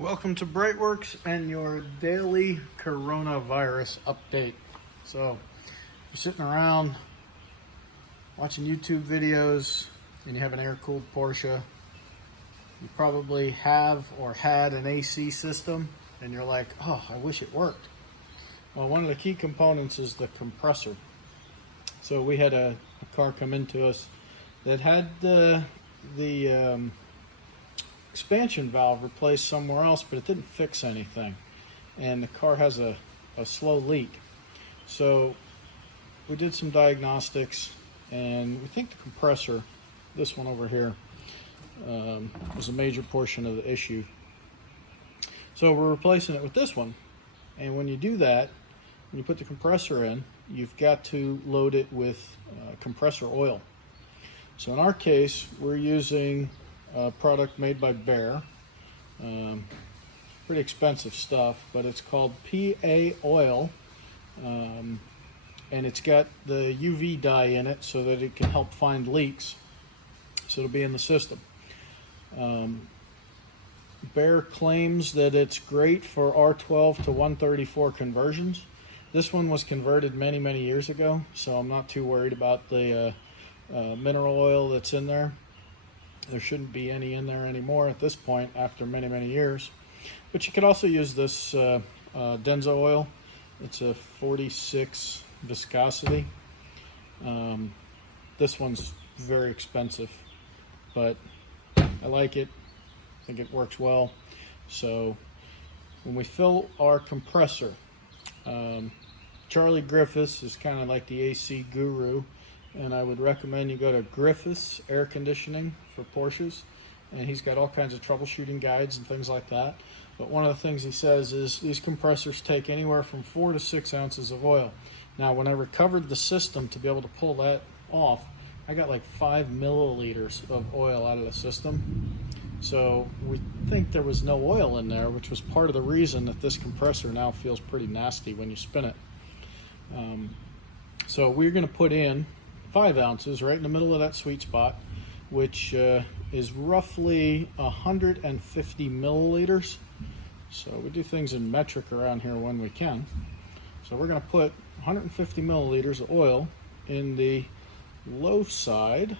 Welcome to BreitWerks and your daily coronavirus update. So, you're sitting around watching YouTube videos and you have an air-cooled Porsche. You probably have or had an AC system and you're like, oh, I wish it worked. Well, one of the key components is the compressor. So we had a car come into us that had the expansion valve replaced somewhere else, but it didn't fix anything, and the car has a slow leak. So we did some diagnostics, and we think the compressor, this one over here, was a major portion of the issue. So we're replacing it with this one, and when you do that, when you put the compressor in, you've got to load it with compressor oil. So in our case, we're using a product made by Bear. Pretty expensive stuff, but it's called PA oil, and it's got the UV dye in it so that it can help find leaks. So it'll be in the system. Bear claims that it's great for R12 to 134 conversions. This one was converted many years ago, so I'm not too worried about the mineral oil that's in there. There shouldn't be any in there anymore at this point after many years. But you could also use this Denso oil. It's a 46 viscosity. This one's very expensive, but I like it. I think it works well. So when we fill our compressor, Charlie Griffiths is kind of like the AC guru, and I would recommend you go to Griffiths Air Conditioning for Porsches, and he's got all kinds of troubleshooting guides and things like that. But one of the things he says is these compressors take anywhere from 4 to 6 ounces of oil. Now, when I recovered the system to be able to pull that off, I got like 5 milliliters of oil out of the system. So we think there was no oil in there, which was part of the reason that this compressor now feels pretty nasty when you spin it. So we're going to put in 5 ounces right in the middle of that sweet spot, which is roughly 150 milliliters. So we do things in metric around here when we can. So we're going to put 150 milliliters of oil in the low side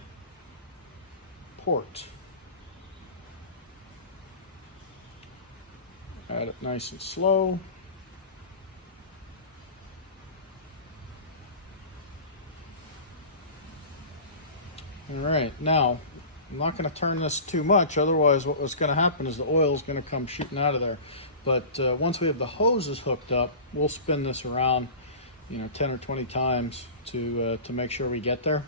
port. Add it nice and slow. All right, now I'm not going to turn this too much, otherwise what's going to happen is the oil is going to come shooting out of there. But once we have the hoses hooked up, we'll spin this around, 10 or 20 times to make sure we get there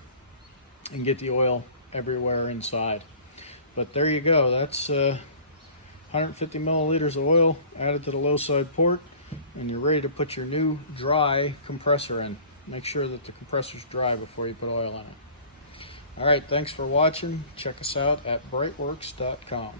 and get the oil everywhere inside. But there you go. That's 150 milliliters of oil added to the low side port, and you're ready to put your new dry compressor in. Make sure that the compressor's dry before you put oil in it. All right, thanks for watching. Check us out at BreitWerks.com.